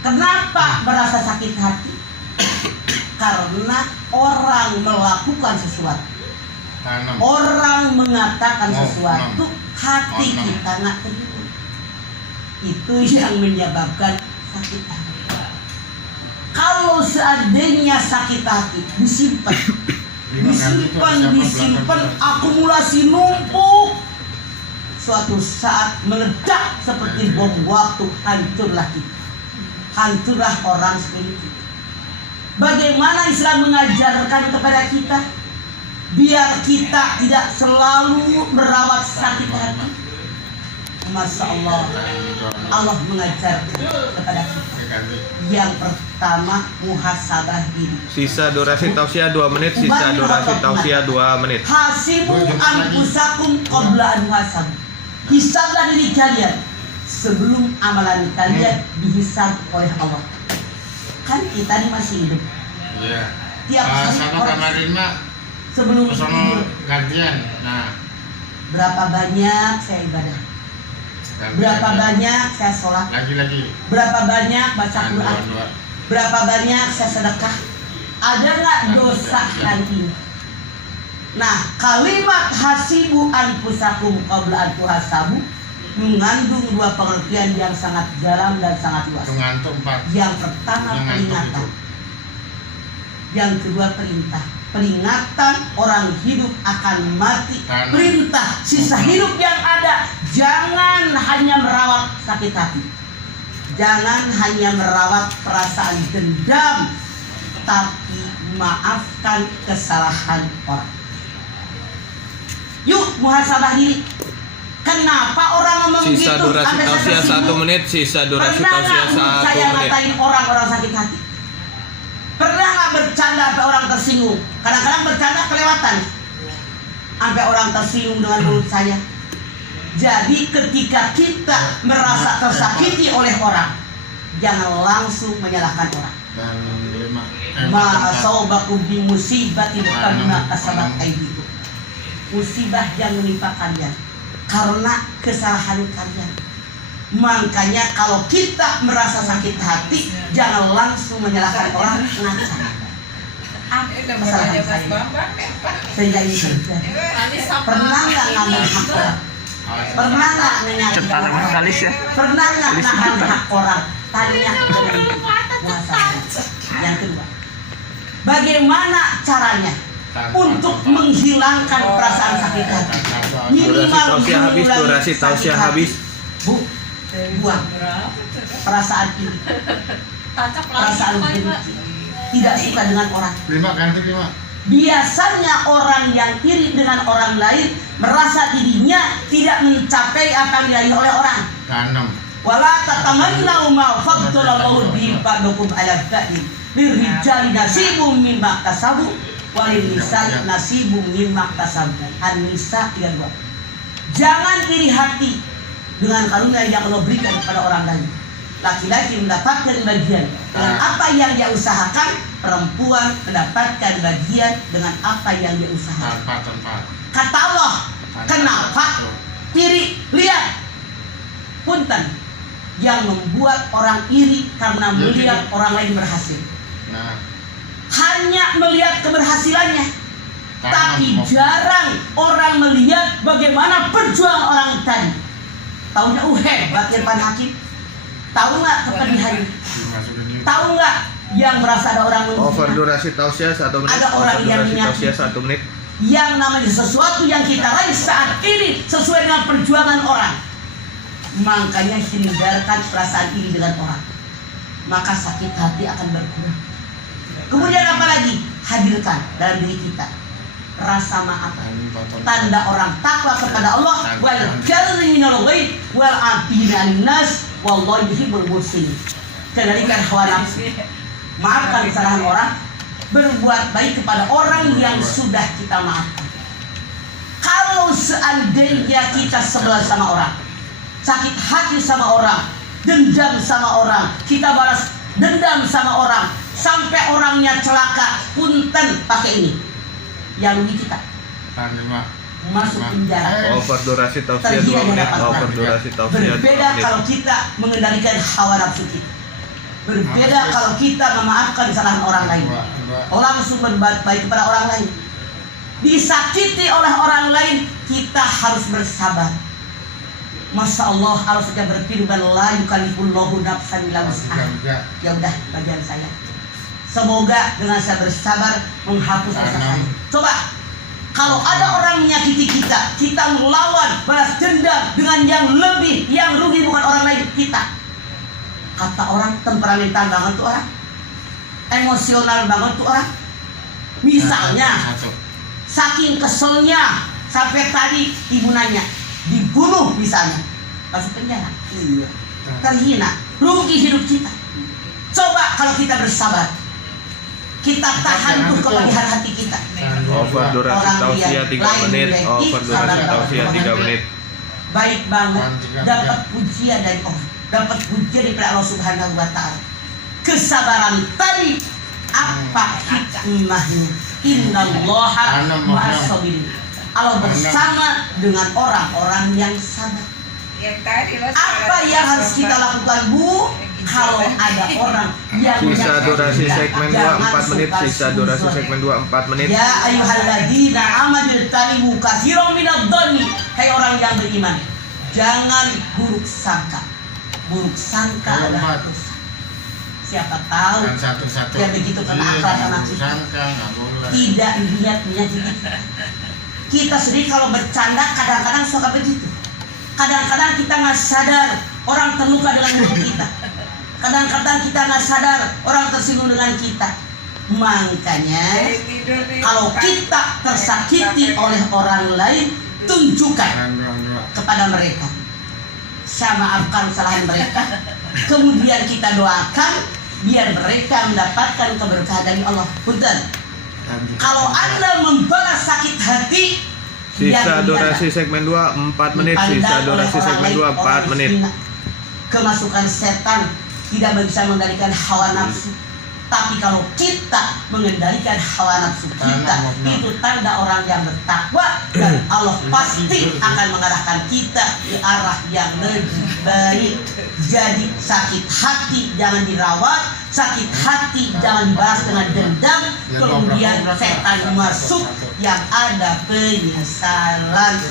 Kenapa merasa sakit hati? Karena orang melakukan sesuatu, orang mengatakan sesuatu, hati kita nggak terima. Itu yang menyebabkan sakit hati. Kalau seandainya sakit hati disimpan, akumulasi numpuk, suatu saat meledak seperti bom waktu, hancurlah kita, hancurlah orang seperti kita. Bagaimana Islam mengajarkan kepada kita biar kita tidak selalu merawat sakit hati? Masya Allah, Allah mengajarkan kepada kita. Yang pertama, muhasabah diri. Sisa durasi tausiah 2 menit. Sisa durasi tausiah 2 menit. Hasibu anfusakum qabla an muhasabu. Hisablah diri kalian sebelum amalan kalian dihisab oleh Allah. Kan kita ini masih hidup. Iya. Tiap hari kemarin mak sebelum tidur. Gantian. Nah, berapa banyak saya ibadah? Berapa banyak saya sholat? Lagi. Berapa banyak baca Quran? Berapa banyak saya sedekah? Ada nggak dosa hari ini? Nah, kalimat hasibu anfusakum qabla an tuhasabu mengandung 2 pengertian yang sangat dalam dan sangat luas. Yang pertama peringatan, yang kedua perintah. Peringatan orang hidup akan mati. Perintah sisa hidup yang ada, jangan hanya merawat sakit hati, jangan hanya merawat perasaan dendam, tapi maafkan kesalahan orang. Yuk muhasabah diri. Kenapa orang ngomong gitu? Sisa durasi tausiah 1 menit. Sisa durasi tausiah 1 menit. Saya ngatain orang sakit hati. Pernah nggak bercanda sampai orang tersinggung? Kadang-kadang bercanda kelewatan, sampai orang tersinggung dengan mulut saya. Jadi ketika kita merasa tersakiti oleh orang, jangan langsung menyalahkan orang. Ma asabakum bi musibatin bima kasabat aydikum. Musibah yang menimpa kalian karena kesalahan kalian. Makanya kalau kita merasa sakit hati, jangan langsung menyalahkan orang. Masalahnya saya ini kerja. Pernah nggak ngambil hak orang? Pernah nggak menyakitin orang? Pernah nggak nahan hak orang? Tanya kepada itu. Yang kedua, bagaimana caranya untuk menghilangkan perasaan sakit hati? Durasi tausiah habis. Bu, buang perasaan ini, perasaan benci, tidak suka dengan orang. Biasanya orang yang iri dengan orang lain merasa dirinya tidak mencapai apa yang diraih oleh orang. Wala tatamannau ma faddala bi ba'dukum 'ala ba'din. Lirijali nasibum mimma kasabu walil nisa'i nasibum mimma kasabna. An-Nisa 32. Jangan iri hati dengan karunia yang Allah berikan kepada orang lain. Laki-laki mendapatkan bagian dengan apa yang dia usahakan, perempuan mendapatkan bagian dengan apa yang dia usahakan. Kata Allah, kenapa iri? Lihat, punten, yang membuat orang iri karena melihat orang lain berhasil. Hanya melihat keberhasilannya, tapi jarang orang melihat bagaimana perjuangan orang tadi. Tahunya hebat Irfan Hakim. Tahu nggak kepedihannya? Tahu nggak yang merasa ada orang over durasi tausiah 1 menit. Ada orang yang tausiah 1 menit. Yang namanya sesuatu yang kita raih saat ini sesuai dengan perjuangan orang. Makanya hindarkan perasaan iri dengan orang, maka sakit hati akan berkurang. Kemudian apa lagi? Hadirkan dalam diri kita rasa maaf, tanda orang takwa kepada Allah, wal jarri minal ghaib wal afina linnas wallahu yuhibbul muhsinin. Kendalikan hawa nafsu, maafkan kesalahan orang, berbuat baik kepada orang yang sudah kita maafkan. Kalau seandainya kita sebelah sama orang, sakit hati sama orang, dendam sama orang, kita balas dendam sama orang, sampai orangnya celaka, punten pakai ini, yang rugi kita masuk penjara. Over durasi tausiah 2 menit. Over durasi tausiah 2 Berbeda menit. kalau kita mengendalikan hawa nafsu kita. Berbeda kalau kita memaafkan kesalahan orang lain. Langsung berbuat baik kepada orang lain. Disakiti oleh orang lain, kita harus bersabar. Masya Allah, Allah sudah berfirman, la yukallifullahu nafsan illa wus'aha. Ya udah, bagian saya. Semoga dengan saya bersabar menghapus rasa saya. Coba, kalau ada orang menyakiti kita, kita melawan, balas dendam dengan yang lebih, yang rugi bukan orang lain, kita. Kata orang, temperamental banget tuh orang, emosional banget tuh orang. Misalnya, saking keselnya sampai tadi ibu nanya, dibunuh misalnya, masuk penjara, terhina, rugi hidup kita. Coba kalau kita bersabar, kita tahan tuh kepedihan hati kita. Over durasi tausiah 3 menit. Over durasi tausiah 3 menit. Baik banget, dapat pujian dari Allah, dapat pujian dari Allah Subhanahu wa Ta'ala. Kesabaran tadi apa hikmahnya? Innallaha ma'as-sabirin. Allah bersama dengan orang-orang yang sabar. Apa yang harus kita lakukan, Bu? Kalau ada orang yang Sisa durasi segmen 2 4 menit. Sisa durasi segmen 2 4 menit. Ya ayyuhalladzina amanu tanibu katsiran minadh-dhanni. Hai orang yang beriman, jangan buruk sangka. Buruk sangka adalah dosa. Siapa tahu ya begitu kena akal sama kita. Tidak dilihat menyakiti kita sendiri. Kalau bercanda kadang-kadang suka begitu. Kadang-kadang kita nggak sadar orang terluka dengan mulut kita. Kadang-kadang kita nggak sadar orang tersinggung dengan kita. Makanya kalau kita tersakiti oleh orang lain, tunjukkan kepada mereka, saya maafkan kesalahan mereka. Kemudian kita doakan biar mereka mendapatkan keberkahan dari Allah. Punten. Kalau Anda membalas sakit hati, sisa durasi segmen 2 4 menit. Sisa durasi segmen 2 4 menit. Kemasukan setan tidak bisa mengendalikan hawa nafsu. Tapi kalau kita mengendalikan hawa nafsu kita, itu tanda orang yang bertakwa, dan Allah pasti akan mengarahkan kita ke arah yang lebih baik. Jadi sakit hati jangan dirawat, sakit hati jangan dibahas dengan dendam, kemudian setan masuk yang ada penyesalan.